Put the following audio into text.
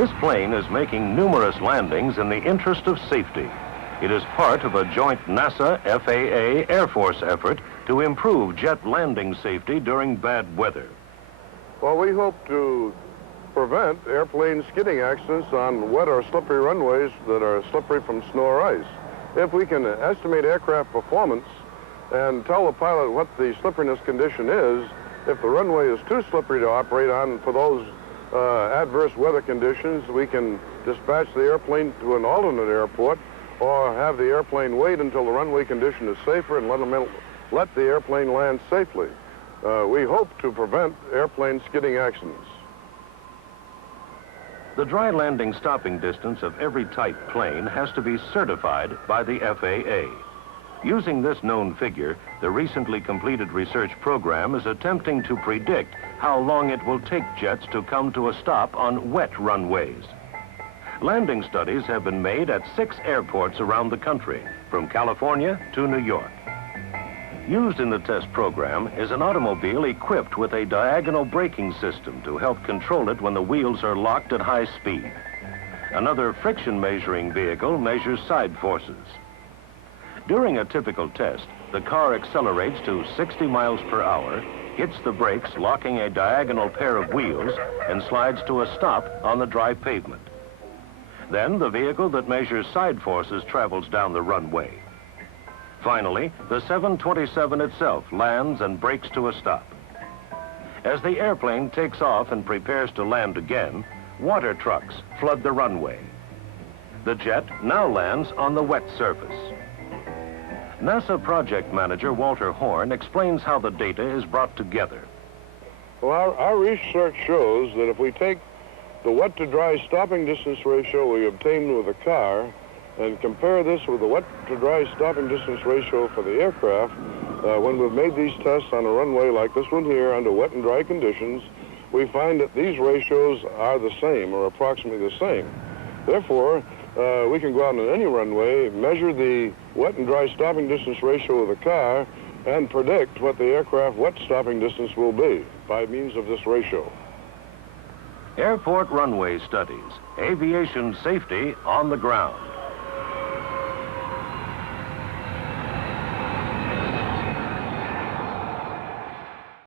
This plane is making numerous landings in the interest of safety. It is part of a joint NASA, FAA, Air Force effort to improve jet landing safety during bad weather. Well, we hope to prevent airplane skidding accidents on wet or slippery runways that are slippery from snow or ice. If we can estimate aircraft performance and tell the pilot what the slipperiness condition is, if the runway is too slippery to operate on for those adverse weather conditions, we can dispatch the airplane to an alternate airport or have the airplane wait until the runway condition is safer and let the airplane land safely. We hope to prevent airplane skidding accidents. The dry landing stopping distance of every type plane has to be certified by the FAA. Using this known figure, the recently completed research program is attempting to predict how long it will take jets to come to a stop on wet runways. Landing studies have been made at 6 airports around the country, from California to New York. Used in the test program is an automobile equipped with a diagonal braking system to help control it when the wheels are locked at high speed. Another friction measuring vehicle measures side forces. During a typical test, the car accelerates to 60 miles per hour, hits the brakes, locking a diagonal pair of wheels, and slides to a stop on the dry pavement. Then the vehicle that measures side forces travels down the runway. Finally, the 727 itself lands and brakes to a stop. As the airplane takes off and prepares to land again, water trucks flood the runway. The jet now lands on the wet surface. NASA project manager Walter Horn explains how the data is brought together. Well, our research shows that if we take the wet to dry stopping distance ratio we obtained with the car and compare this with the wet to dry stopping distance ratio for the aircraft, when we've made these tests on a runway like this one here under wet and dry conditions, we find that these ratios are the same or approximately the same. Therefore, we can go out on any runway, measure the wet and dry stopping distance ratio of the car, and predict what the aircraft wet stopping distance will be by means of this ratio. Airport runway studies, aviation safety on the ground.